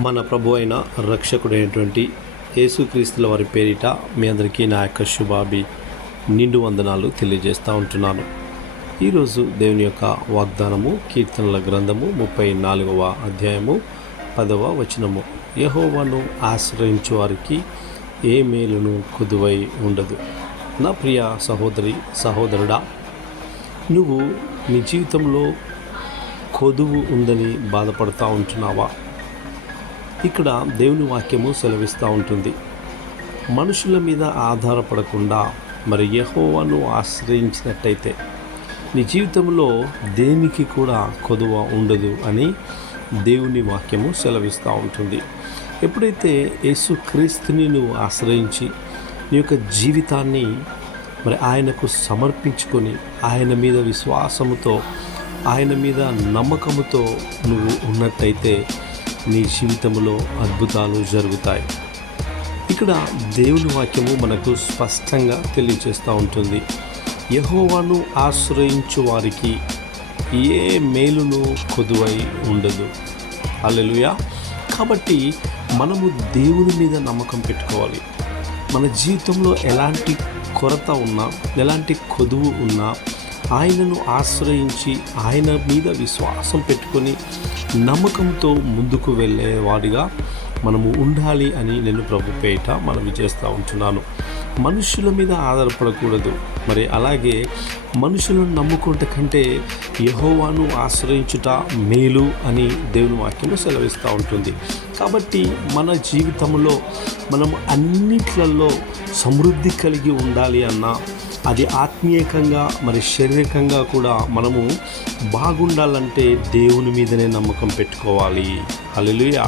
మన ప్రభు అయిన రక్షకుడైనటువంటి యేసుక్రీస్తుల వారి పేరిట మీ అందరికీ నా యొక్క నిండు వందనాలు తెలియజేస్తూ ఉంటున్నాను. ఈరోజు దేవుని యొక్క వాగ్దానము కీర్తనల గ్రంథము 34వ అధ్యాయము 10వ వచనము. యెహోవాను ఆశ్రయించు వారికి ఏ మేలును కొదువై ఉండదు. నా ప్రియ సహోదరుడా, నువ్వు నీ జీవితంలో కొదువు ఉందని బాధపడుతూ ఉంటున్నావా? ఇక్కడ దేవుని వాక్యము సెలవిస్తూ ఉంటుంది, మనుషుల మీద ఆధారపడకుండా మరి యెహోవాను ఆశ్రయించినట్టయితే నీ జీవితంలో దేనికి కూడా కొదువ ఉండదు అని దేవుని వాక్యము సెలవిస్తూ ఉంటుంది. ఎప్పుడైతే యేసుక్రీస్తుని నువ్వు ఆశ్రయించి నీ యొక్క జీవితాన్ని మరి ఆయనకు సమర్పించుకొని ఆయన మీద విశ్వాసముతో ఆయన మీద నమ్మకముతో నువ్వు ఉన్నట్టయితే నీ జీవితంలో అద్భుతాలు జరుగుతాయి. ఇక్కడ దేవుని వాక్యము మనకు స్పష్టంగా తెలియజేస్తూ ఉంటుంది, యెహోవాను ఆశ్రయించు వారికి ఏ మేలును కొదువై ఉండదు. హల్లెలూయా. కాబట్టి మనము దేవుని మీద నమ్మకం పెట్టుకోవాలి. మన జీవితంలో ఎలాంటి కొరత ఉన్నా, ఎలాంటి కొదువు ఉన్నా ఆయనను ఆశ్రయించి ఆయన మీద విశ్వాసం పెట్టుకొని నమ్మకంతో ముందుకు వెళ్ళేవాడిగా మనము ఉండాలి అని నేను ప్రభు పేట మనవి చేస్తూ ఉంటున్నాను. మనుషుల మీద ఆధారపడకూడదు. మరి అలాగే మనుషులను నమ్ముకుంటే కంటే యెహోవాను ఆశ్రయించుట మేలు అని దేవుని వాక్యము సెలవిస్తూ ఉంటుంది. కాబట్టి మన జీవితంలో మనము అన్నిట్లలో సమృద్ధి కలిగి ఉండాలి అన్నా, అది ఆత్మీయంగా మరి శారీరకంగా కూడా మనము బాగుండాలంటే దేవుని మీదనే నమ్మకం పెట్టుకోవాలి. హల్లెలూయా.